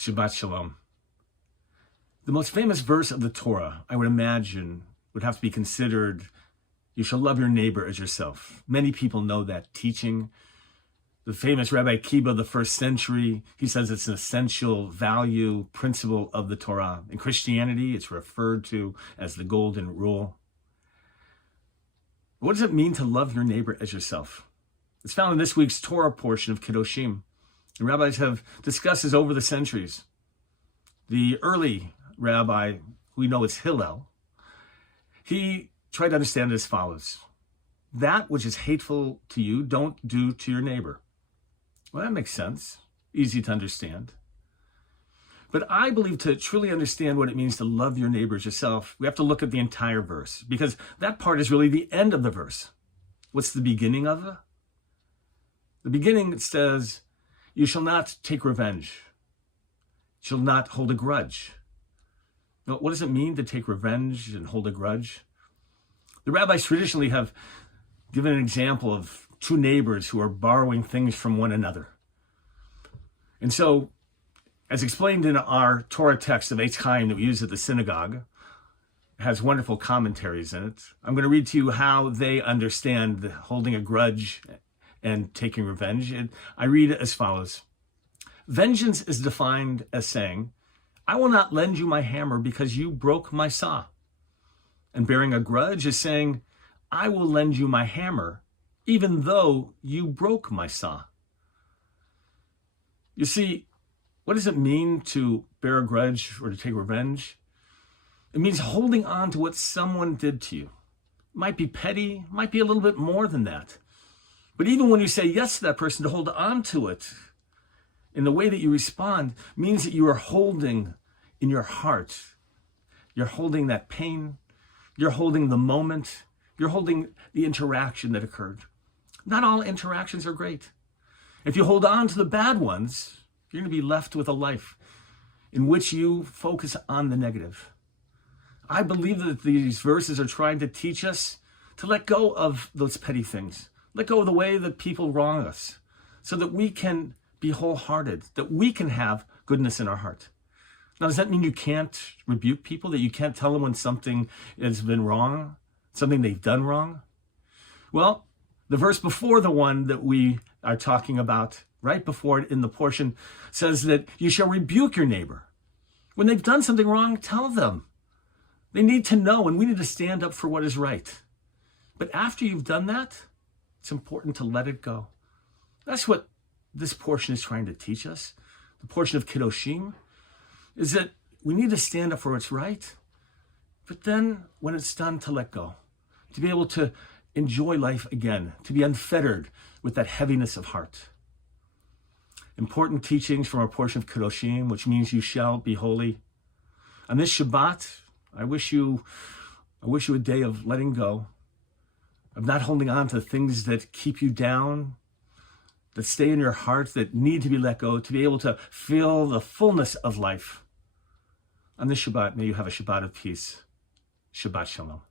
Shabbat Shalom. The most famous verse of the Torah, I would imagine, would have to be considered, you shall love your neighbor as yourself. Many people know that teaching. The famous Rabbi Akiva of the first century, he says it's an essential value, principle of the Torah. In Christianity, it's referred to as the golden rule. What does it mean to love your neighbor as yourself? It's found in this week's Torah portion of Kedoshim. The rabbis have discussed this over the centuries. The early rabbi, we know it's Hillel, he tried to understand it as follows. That which is hateful to you, don't do to your neighbor. Well, that makes sense. Easy to understand. But I believe to truly understand what it means to love your neighbor as yourself, we have to look at the entire verse, because that part is really the end of the verse. What's the beginning of it? The beginning, it says, you shall not take revenge. You shall not hold a grudge. Now, what does it mean to take revenge and hold a grudge? The rabbis traditionally have given an example of two neighbors who are borrowing things from one another. And so, as explained in our Torah text of HAMAKOM that we use at the synagogue, it has wonderful commentaries in it. I'm going to read to you how they understand holding a grudge and taking revenge. And I read it as follows. Vengeance is defined as saying, I will not lend you my hammer because you broke my saw. And bearing a grudge is saying, I will lend you my hammer even though you broke my saw. You see, what does it mean to bear a grudge or to take revenge? It means holding on to what someone did to you. It might be petty, might be a little bit more than that. But even when you say yes to that person, to hold on to it in the way that you respond means that you are holding in your heart. You're holding that pain. You're holding the moment. You're holding the interaction that occurred. Not all interactions are great. If you hold on to the bad ones, you're going to be left with a life in which you focus on the negative. I believe that these verses are trying to teach us to let go of those petty things. Let go of the way that people wrong us so that we can be wholehearted, that we can have goodness in our heart. Now, does that mean you can't rebuke people, that you can't tell them when something has been wrong, something they've done wrong? Well, the verse before the one that we are talking about, right before it in the portion, says that you shall rebuke your neighbor. When they've done something wrong, tell them. They need to know, and we need to stand up for what is right. But after you've done that, it's important to let it go. That's what this portion is trying to teach us. The portion of Kedoshim is that we need to stand up for what's right, but then when it's done, to let go, to be able to enjoy life again, to be unfettered with that heaviness of heart. Important teachings from our portion of Kedoshim, which means you shall be holy. On this Shabbat, I wish you a day of letting go, of not holding on to things that keep you down, that stay in your heart, that need to be let go, to be able to feel the fullness of life. On this Shabbat, may you have a Shabbat of peace. Shabbat Shalom.